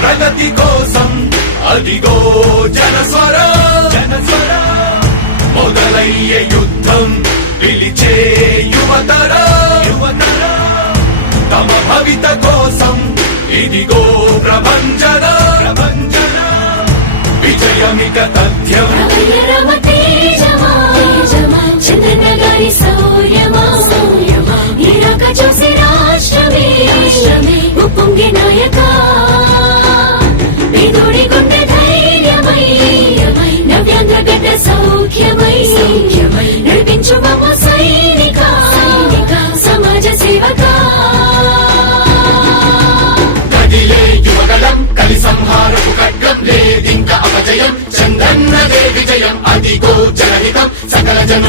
ప్రగతి కోసం అదిగో జనస్వర. జనస్వర మొదలయ్యే యుద్ధం పిలిచే యువతర. యువతర తమ భవిత కోసం ఇదిగో ప్రభంజన. ప్రభంజన. విజయమిక తథ్యం.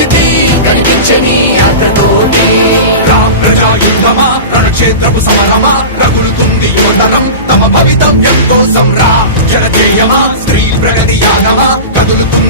పరిస్థితి కనిపించని యాత్రతోటి రామ్ ప్రజా యుద్ధమా రణక్షేత్రపు సమరమా? రగులుతుంది యువతరం. తమ భవితవ్యం కోసం రా. జనజేయమా స్త్రీ ప్రగతి యాగమా? కదులుతుంది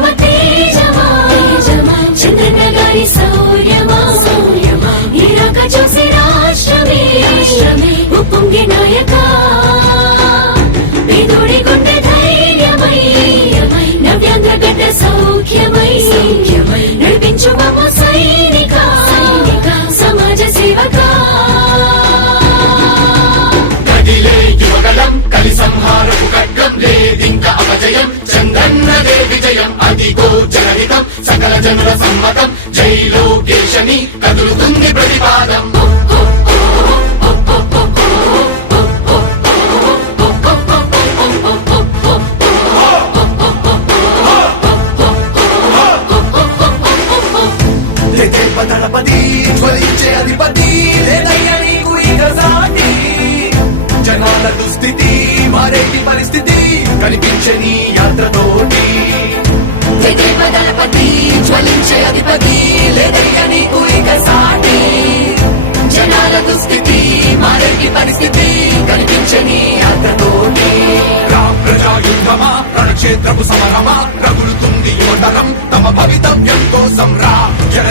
సమ్మతం జై లోకేశని కదులుతుంది ప్రతిపాదం. దళపతి జ్వలించే అధిపతి లేదయ్యా నీకు ఇక సాటి జనాల దుస్థితి మారేటి పరిస్థితి కనిపించని దళపతి లేదయ్య నీకు ఇక సాటి. జనాల దుస్థితి మారేటి పరిస్థితి కనిపించని అతతోటి రా ప్రజా యుద్ధమా? రణక్షేత్రపు సమరమా? రగులుతుంది యువతరం తమ భవితవ్యం కోసం రా. జనజేయమా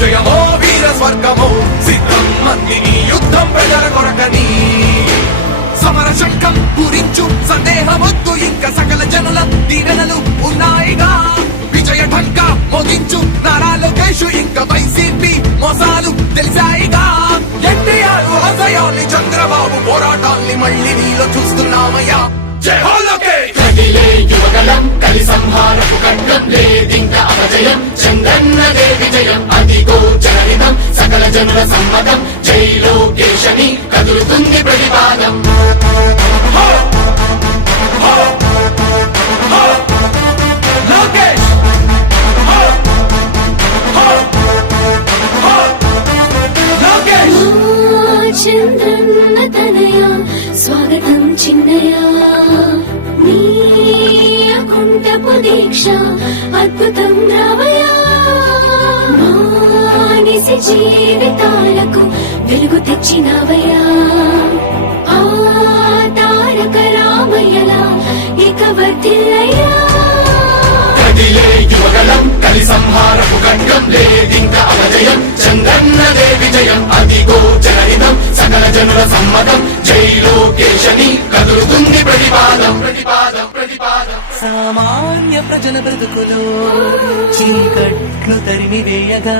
విజయమో వీర స్వర్గమో సిద్ధం మందిని యుద్ధం ప్రజల కొరకని సమర శంఖం పూరించు సందేహమొద్దు ఇంకా సకల జనుల దీవెనలు ఉన్నాయిగా. విజయ ఢంకా మోగించు నారా లోకేష్ ఇంకా వైసీపీ మోసాలు తెలిసాయిగా. ఎన్టీఆర్ ఆశయాల్ని చంద్రబాబు పోరాటాన్ని మళ్ళీ నీలో చూస్తున్నామయ్యా. జై హో లోకేష్! యువగలం కలి సంహారపు ఖడ్గం లేదింక అపజయం చంద్రన్నదే విజయం. అదిగో జనుల సమ్మతం జై లోకేశని కదులుతుంది ప్రతిపాదం. స్వాగతం చిన్నయ. నీకుంటపు దీక్ష జీవితాలకు వెలుగు తెచ్చినవయ్యా. ఆ తారక రామయ్యలా ఇక కదిలే యువగలం కలి సంహారపు ఖడ్గం లేదింక అపజయం చంద్రన్నదే విజయం అదిగో జనహితం సకల జనుల సమ్మతం జై లోకేశని కదులుతుంది ప్రతిపాదం ప్రతిపాదం ప్రతిపాదం. సామాన్య ప్రజల బ్రతుకులో చీకట్లు తరిమి వేయగా